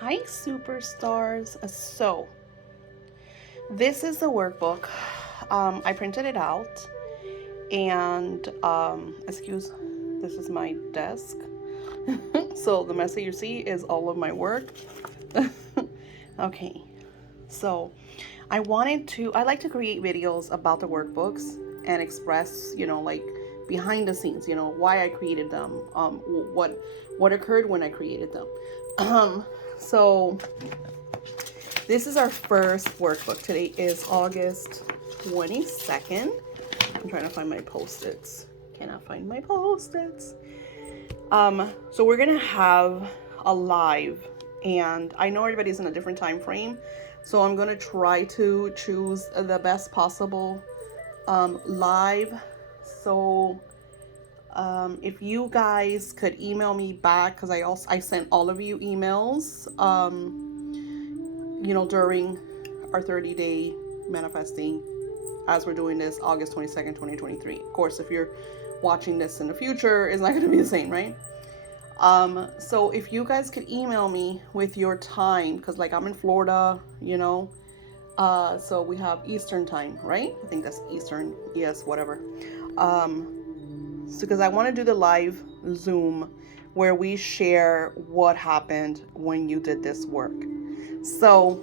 Hi, superstars. So, this is the workbook. I printed it out, and excuse, this is my desk. So, the mess that you see is all of my work. Okay, so I like to create videos about the workbooks and express, like behind the scenes, why I created them, what occurred when I created them. So this is our first workbook. Today is August 22nd. I'm trying to find my post-its. Cannot find my post-its. So we're gonna have a live, and I know everybody's in a different time frame, so I'm gonna try to choose the best possible live. So if you guys could email me back, because I sent all of you emails during our 30-day manifesting, as we're doing this August 22nd, 2023. Of course, if you're watching this in the future, it's not going to be the same, right? So if you guys could email me with your time, because like I'm in Florida, so we have Eastern time, right? I think that's Eastern, yes, whatever. So because I want to do the live Zoom where we share what happened when you did this work. So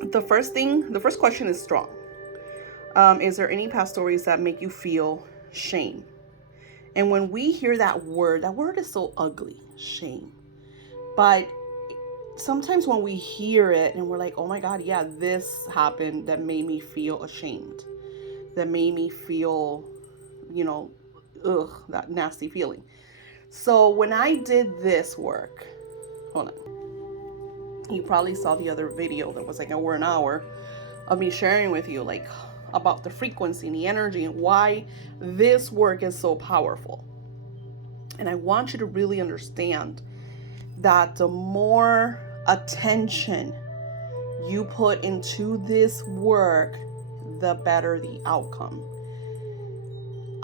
the first question is strong. Is there any past stories that make you feel shame? And when we hear that word is so ugly, shame. But sometimes when we hear it and we're like, oh my God, yeah, this happened that made me feel ashamed, that made me feel, that nasty feeling. So when I did this work, hold on, you probably saw the other video that was like over an hour of me sharing with you like about the frequency and the energy and why this work is so powerful. And I want you to really understand that the more attention you put into this work, the better the outcome.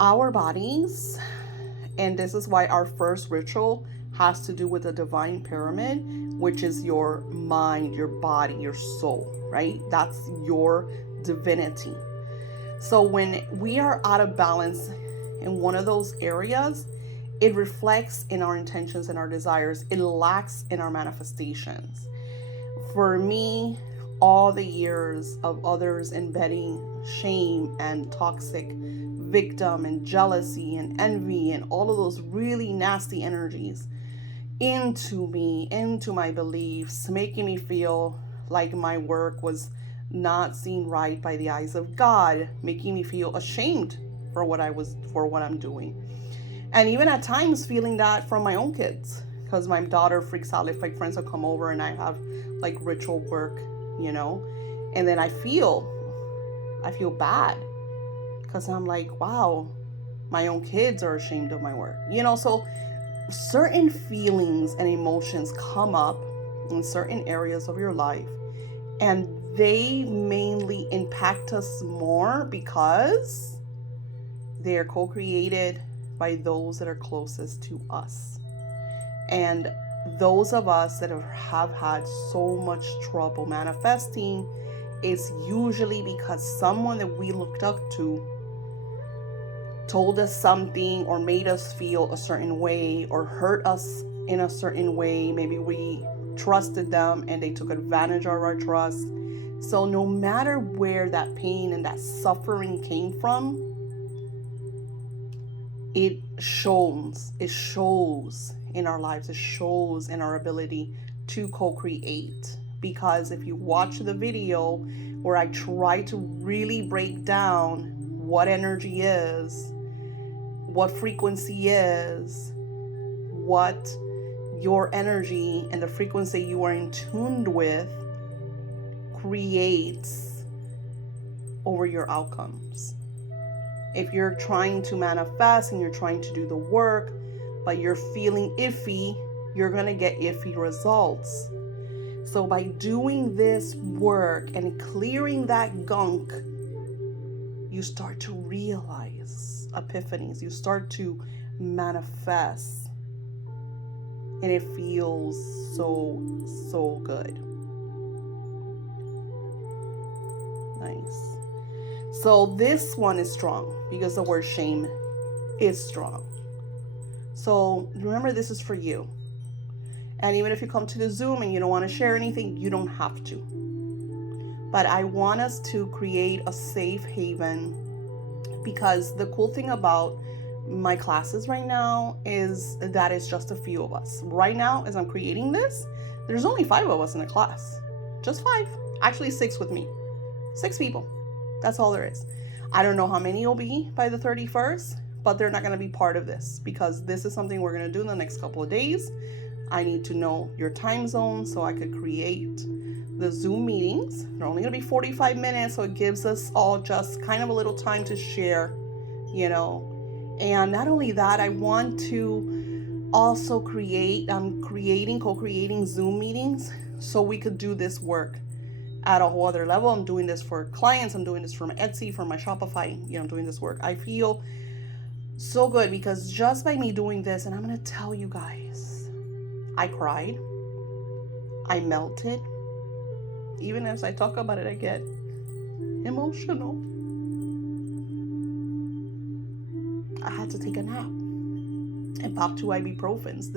Our bodies, and this is why our first ritual has to do with the divine pyramid, which is your mind, your body, your soul, right? That's your divinity. So when we are out of balance in one of those areas, it reflects in our intentions and our desires. It lacks in our manifestations. For me, all the years of others embedding shame and toxic victim and jealousy and envy and all of those really nasty energies into me, into my beliefs, making me feel like my work was not seen right by the eyes of God, making me feel ashamed for what I'm doing. And even at times feeling that from my own kids, because my daughter freaks out if like friends will come over and I have like ritual work, and then I feel bad because I'm like, wow, my own kids are ashamed of my work, so certain feelings and emotions come up in certain areas of your life, and they mainly impact us more because they are co-created by those that are closest to us. And those of us that have had so much trouble manifesting is usually because someone that we looked up to told us something or made us feel a certain way or hurt us in a certain way. Maybe we trusted them and they took advantage of our trust. So no matter where that pain and that suffering came from, it shows in our lives. It shows in our ability to co-create. Because if you watch the video where I try to really break down what energy is, what frequency is, what your energy and the frequency you are in tuned with creates over your outcomes. If you're trying to manifest and you're trying to do the work, but you're feeling iffy, you're going to get iffy results. So by doing this work and clearing that gunk, you start to realize epiphanies. You start to manifest and it feels so good. Nice. So this one is strong because the word shame is strong. So remember, this is for you. And even if you come to the Zoom and you don't want to share anything, you don't have to. But I want us to create a safe haven, because the cool thing about my classes right now is that it's just a few of us. Right now, as I'm creating this, there's only 5 of us in the class. Just 5. Actually, 6 with me. 6 people. That's all there is. I don't know how many will be by the 31st, but they're not going to be part of this, because this is something we're going to do in the next couple of days. I need to know your time zone so I could create the Zoom meetings. They're only going to be 45 minutes, so it gives us all just kind of a little time to share, And not only that, I want to also co-creating Zoom meetings so we could do this work at a whole other level. I'm doing this for clients. I'm doing this for my Etsy, for my Shopify. I'm doing this work. I feel so good because just by me doing this, and I'm going to tell you guys, I cried. I melted. Even as I talk about it, I get emotional. I had to take a nap and pop 2 ibuprofens.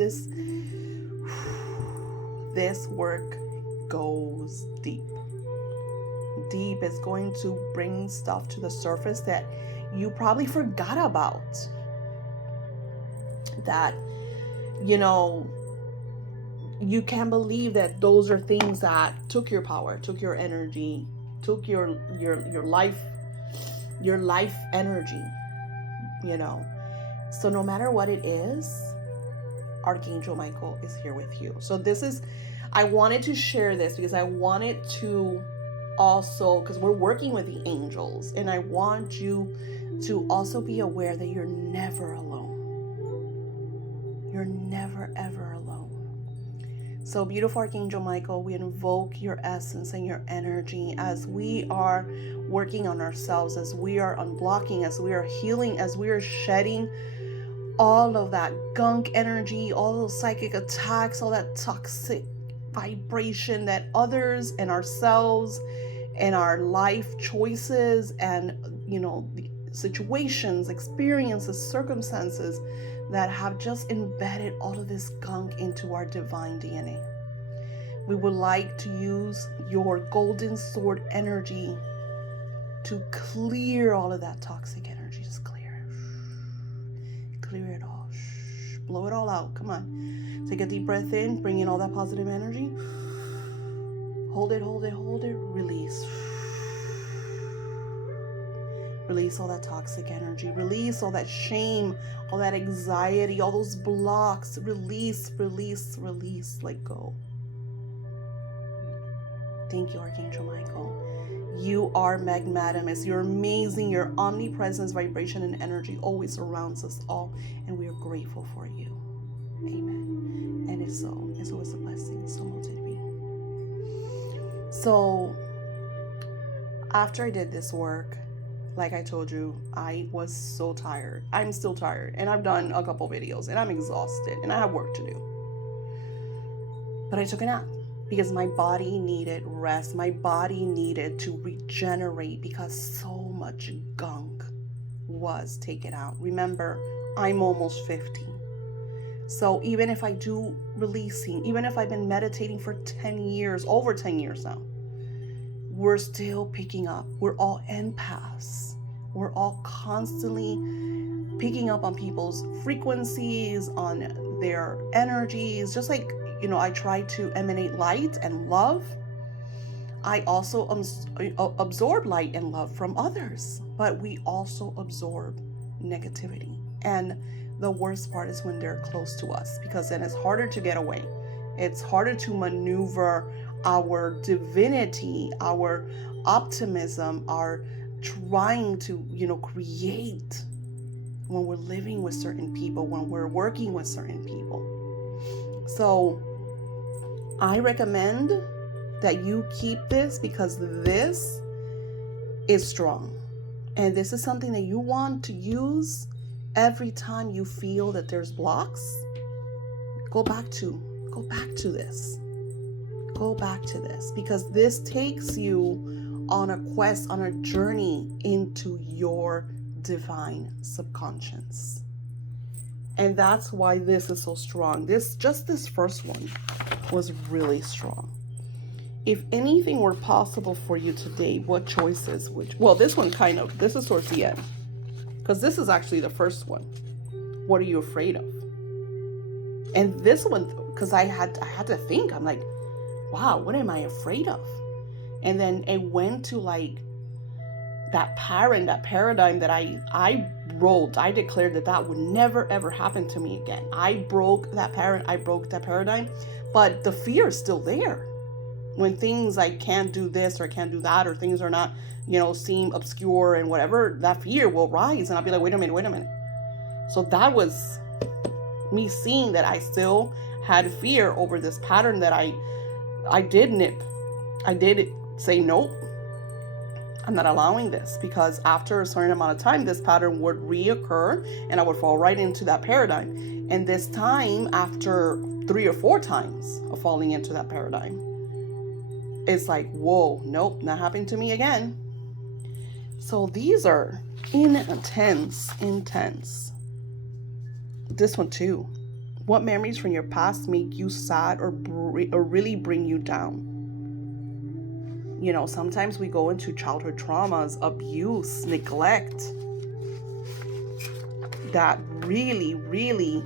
This work goes deep. Deep is going to bring stuff to the surface that you probably forgot about. That, you can't believe that those are things that took your power, took your energy, took your life energy, So no matter what it is, Archangel Michael is here with you. So I wanted to share this because I wanted to also, because we're working with the angels, and I want you to also be aware that you're never alone. You're never, ever alone. So beautiful Archangel Michael, we invoke your essence and your energy as we are working on ourselves, as we are unblocking, as we are healing, as we are shedding all of that gunk energy, all those psychic attacks, all that toxic vibration that others and ourselves and our life choices and, the situations, experiences, circumstances that have just embedded all of this gunk into our divine DNA. We would like to use your golden sword energy to clear all of that toxic energy. Just clear it. Clear it all. Blow it all out. Come on. Take a deep breath in. Bring in all that positive energy. Hold it, hold it, hold it. Release. Release all that toxic energy. Release all that shame, all that anxiety, all those blocks. Release, release, release. Let go. Thank you, Archangel Michael. You are magnanimous. You're amazing. Your omnipresence, vibration, and energy always surrounds us all, and we are grateful for you. Amen. And it's so. It's always a blessing. So much to be. So, after I did this work, like I told you, I was so tired. I'm still tired, and I've done a couple videos, and I'm exhausted, and I have work to do. But I took a nap because my body needed rest. My body needed to regenerate because so much gunk was taken out. Remember, I'm almost 50. So even if I do releasing, even if I've been meditating for 10 years, over 10 years now, we're still picking up. We're all empaths. We're all constantly picking up on people's frequencies, on their energies. Just like, I try to emanate light and love. I also absorb light and love from others, but we also absorb negativity. And the worst part is when they're close to us, because then it's harder to get away. It's harder to maneuver our divinity, our optimism, our trying to, create when we're living with certain people, when we're working with certain people. So I recommend that you keep this because this is strong. And this is something that you want to use every time you feel that there's blocks. go back to this. Go back to this, because this takes you on a quest, on a journey into your divine subconscious. And that's why this is so strong. This first one was really strong. If anything were possible for you today, what choices would you? Well, this one this is towards the end, because this is actually the first one. What are you afraid of? And this one, because I had to think, I'm like, wow, what am I afraid of? And then it went to like that paradigm that I declared that would never ever happen to me again. I broke that paradigm, but the fear is still there. When things I can't do this or I can't do that, or things are not, seem obscure and whatever, that fear will rise, and I'll be like, wait a minute. So that was me seeing that I still had fear over this pattern that I did nip. I did say, nope, I'm not allowing this, because after a certain amount of time, this pattern would reoccur and I would fall right into that paradigm. And this time, after 3 or 4 times of falling into that paradigm, it's like, whoa, nope, not happening to me again. So these are intense. This one too. What memories from your past make you sad or really bring you down? Sometimes we go into childhood traumas, abuse, neglect, that really, really,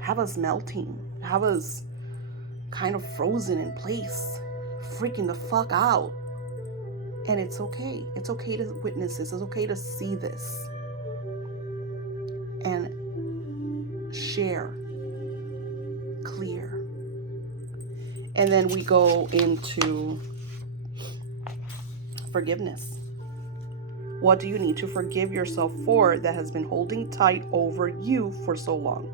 have us melting, have us kind of frozen in place, freaking the fuck out. And it's okay. It's okay to witness this. It's okay to see this. And share. Clear. And then we go into forgiveness. What do you need to forgive yourself for that has been holding tight over you for so long?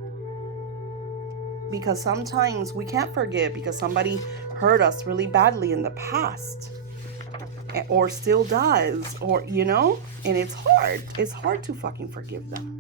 Because sometimes we can't forgive because somebody hurt us really badly in the past, or still does, or, and it's hard to fucking forgive them.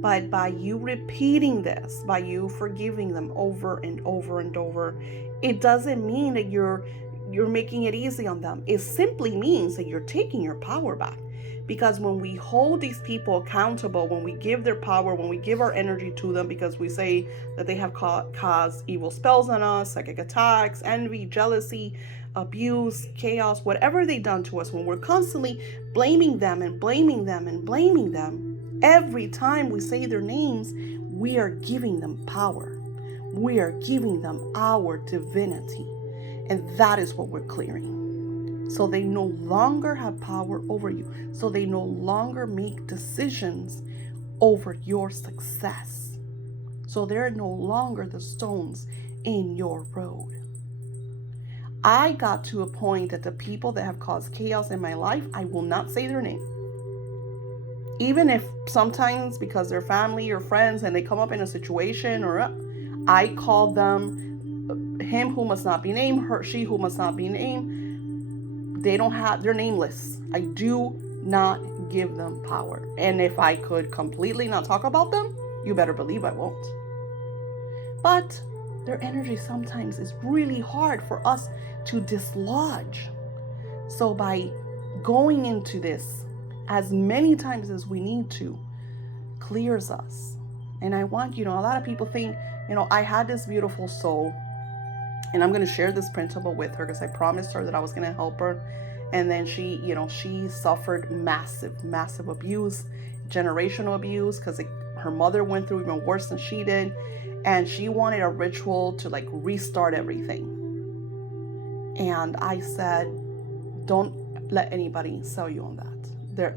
But by you repeating this, by you forgiving them over and over and over, it doesn't mean that you're making it easy on them. It simply means that you're taking your power back. Because when we hold these people accountable, when we give their power, when we give our energy to them, because we say that they have caused evil spells on us, psychic attacks, envy, jealousy, abuse, chaos, whatever they've done to us, when we're constantly blaming them, every time we say their names, we are giving them power. We are giving them our divinity. And that is what we're clearing. So they no longer have power over you. So they no longer make decisions over your success. So they're no longer the stones in your road. I got to a point that the people that have caused chaos in my life, I will not say their name. Even if sometimes because they're family or friends and they come up in a situation, or I call them him who must not be named, her, she who must not be named. They're nameless. I do not give them power. And if I could completely not talk about them, you better believe I won't. But their energy sometimes is really hard for us to dislodge. So by going into this as many times as we need to, clears us. And I want, a lot of people think, I had this beautiful soul, and I'm going to share this principle with her because I promised her that I was going to help her. And then she suffered massive abuse, generational abuse, because her mother went through even worse than she did. And she wanted a ritual to restart everything. And I said, don't let anybody sell you on that.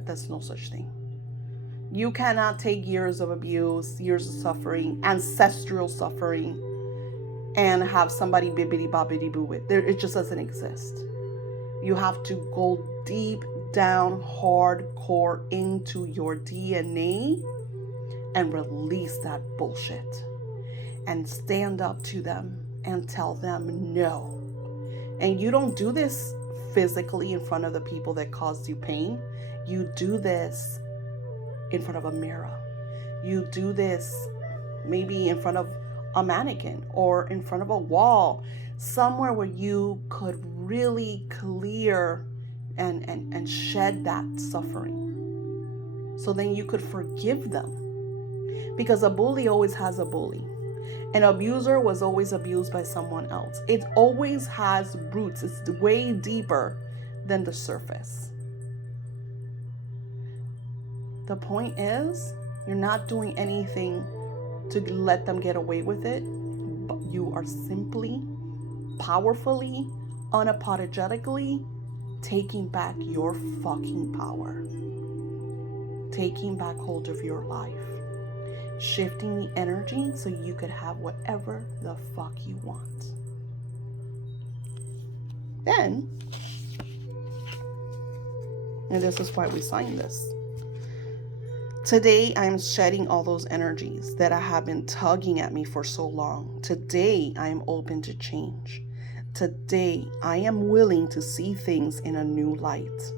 There's no such thing. You cannot take years of abuse, years of suffering, ancestral suffering, and have somebody bibbidi bobbidi boo it. It just doesn't exist. You have to go deep down, hardcore into your DNA and release that bullshit. And stand up to them and tell them no. And you don't do this physically in front of the people that caused you pain. You do this in front of a mirror. You do this maybe in front of a mannequin or in front of a wall, somewhere where you could really clear and shed that suffering. So then you could forgive them. Because a bully always has a bully. An abuser was always abused by someone else. It always has roots. It's way deeper than the surface. The point is, you're not doing anything to let them get away with it, but you are simply, powerfully, unapologetically taking back your fucking power. Taking back hold of your life. Shifting the energy so you could have whatever the fuck you want. Then, and this is why we signed this. Today, I'm shedding all those energies that have been tugging at me for so long. Today, I am open to change. Today, I am willing to see things in a new light.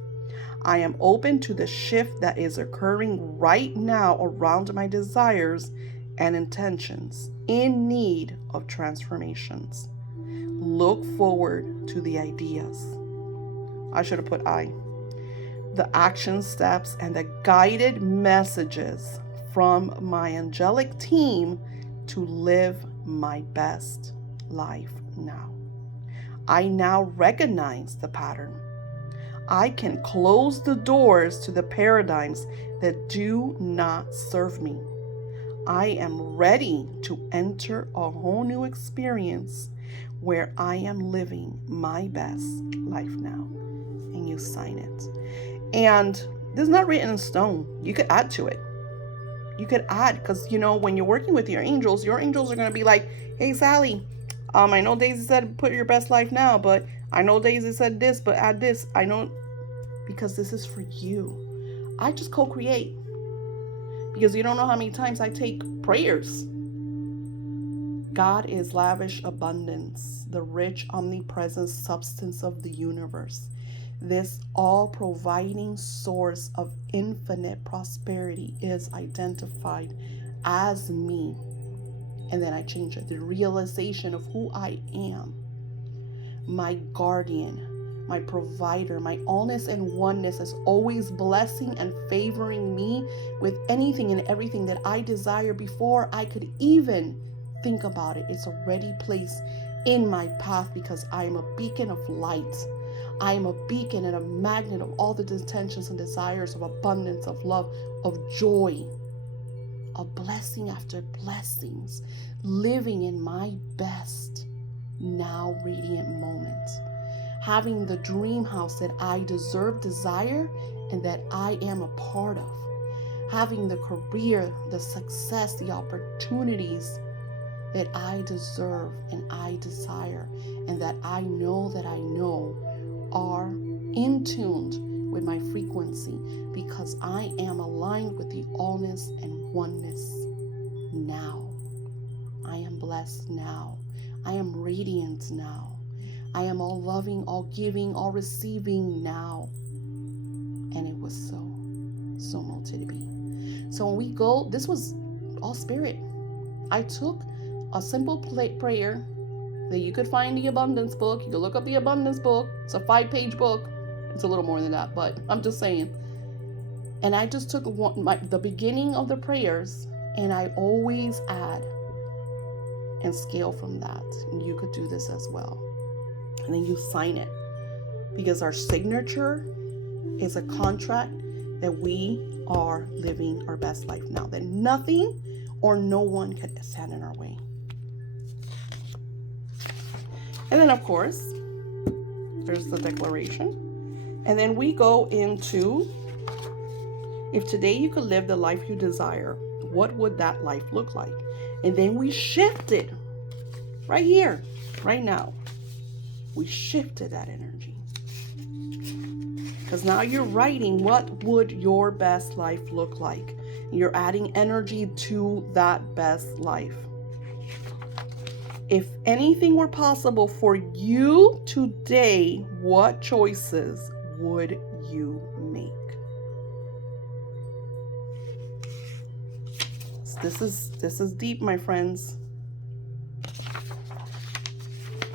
I am open to the shift that is occurring right now around my desires and intentions in need of transformations. Look forward to the ideas. I should have put the action steps and the guided messages from my angelic team to live my best life now. I now recognize the pattern. I can close the doors to the paradigms that do not serve me. I am ready to enter a whole new experience where I am living my best life now. And you sign it. And this is not written in stone. You could add to it. You could add, because when you're working with your angels are going to be like, hey, Sally, I know Daisy said put your best life now, but I know Daisy said this, but add this. I know, because this is for you. I just co-create. Because you don't know how many times I take prayers. God is lavish abundance, the rich omnipresent substance of the universe. This all-providing source of infinite prosperity is identified as me. And then I change it. The realization of who I am. My guardian, my provider, my allness and oneness is always blessing and favoring me with anything and everything that I desire before I could even think about it. It's already placed in my path because I am a beacon of light. I am a beacon and a magnet of all the intentions and desires of abundance, of love, of joy, of blessing after blessings, living in my best now radiant moment, having the dream house that I deserve, desire, and that I am a part of, having the career, the success, the opportunities that I deserve and I desire, and that I know are in tune with my frequency, because I am aligned with the allness and oneness now. I am blessed now. I am radiant now. I am all loving, all giving, all receiving now. And it was so meant to be. So when we go, this was all spirit. I took a simple prayer that you could find in the abundance book. You can look up the abundance book. It's a 5-page book. It's a little more than that, but I'm just saying. And I just took the beginning of the prayers, and I always add and scale from that. And you could do this as well. And then you sign it, because our signature is a contract that we are living our best life now, that nothing or no one can stand in our way. And then, of course, there's the declaration. And then we go into, if today you could live the life you desire, what would that life look like? And then we shift it right here, right now. We shifted that energy. Because now you're writing, what would your best life look like? You're adding energy to that best life. If anything were possible for you today, what choices would you make? this is deep, my friends.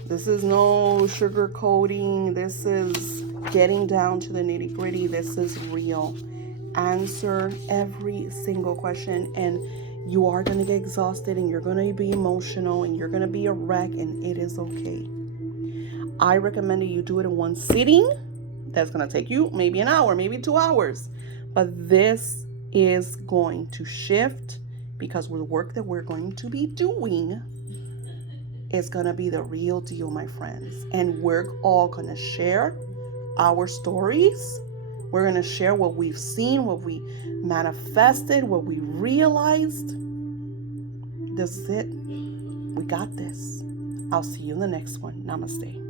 This is no sugar coating. This is getting down to the nitty-gritty. This is real. Answer every single question, and you are going to get exhausted, and you're going to be emotional, and you're going to be a wreck, and it is okay. I recommend that you do it in one sitting. That's going to take you maybe an hour, maybe 2 hours. But this is going to shift, because the work that we're going to be doing is going to be the real deal, my friends. And we're all going to share our stories. We're going to share what we've seen, what we manifested, what we realized. This is it. We got this. I'll see you in the next one. Namaste.